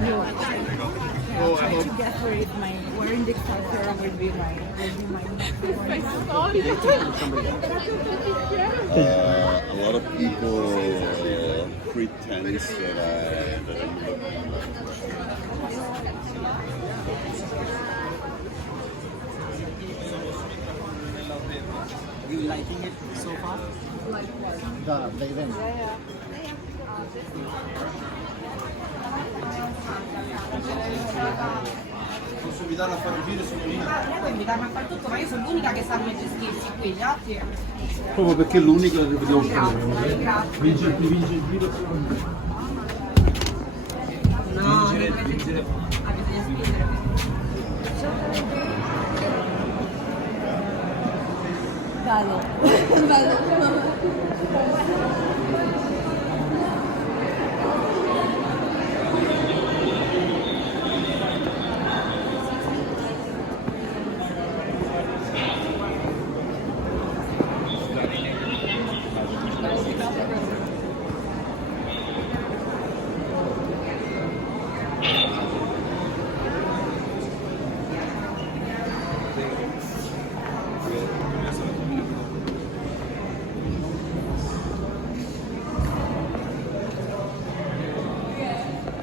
No, I try to guess where it might, where in the culture would be my A lot of people pretend that I'm You liking it so far? The event. Posso invitarla a fare il video su Puoi invitarmi a fare tutto, ma io sono l'unica che sa come gestirsi qui, gli altri. proprio perché l'unica che devo fare. Grazie. Vince il video. No, bisogna spingere. Vado. Vado.